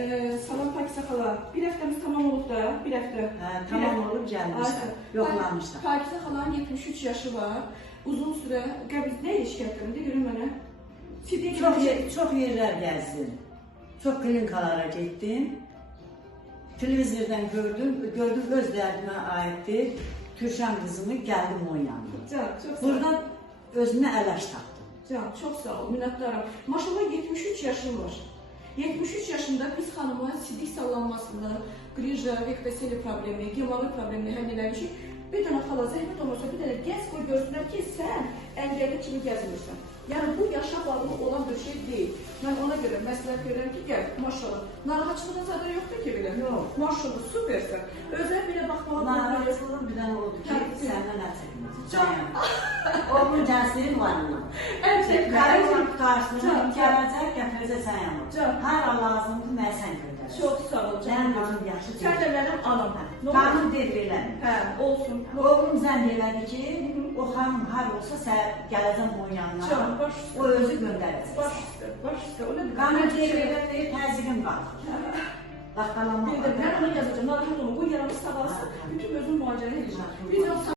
Ee, salam Pakisa xala. Bir həftəmiz tamam olub da, bir həftə. Hə, tamam olub gəlmişəm. Yoxlamışlar. Pakisa xalanın 73 yaşı var. Uzun süre qəbz nə ilə şikayətlərində görün mənə. Sidik Çox yer, çox yerlər gəzdim. Çox klinikalara getdim. Televizordan gördüm, gördüm öz dərdimə aiddir. Türkan qızımı gəldim onun yanına. Can, çox sağ ol. Burada özümə ələş tapdım. Can, çox sağ ol, minnətdaram. Maşallah 73 yaşın var. 73 yaşında biz xanıma sidik sallanmasını, qrija, vektoseli problemi, gemalı problemi həll eləmişik. Bir dənə xala zəhmət olmasa bir dənə gəz qoy görsünlər ki, sən əngəlli kimi gəzmirsən. Yəni bu yaşa bağlı olan bir şey deyil. Mən ona görə məsləhət görürəm ki, gəl, maşallah. Narahatçılığın zadə yoxdur ki belə. Yox. Maşallah, supersən. Özə belə baxmağa Narahatlığım bir dənə oldu ki, Hə. səndən çəkməyəcəm. Can. Oğlum gəzdirim var. Ən çox Qarın qarşısına Can, gətirəcək sən yanıma. Can. Hara lazımdır, mən sən göndərəcəm. Çox sağ ol. Sənin gözün yaxşı Sən də mənim anam. Qanun der belədir. Hə, olsun. Oğlum zəng elədi ki, o xanım har olsa sən gələcəm onun yanına. Can, baş. O özü göndərəcək. Baş üstə, baş üstə. O nədir? Qanun der belədir, təzyiqim qalır. Daxtalanma. Bir də mən ona yazacağım. Narahat olma. Bu yaramı sağalsın. Bütün özüm müalicəni edəcəm.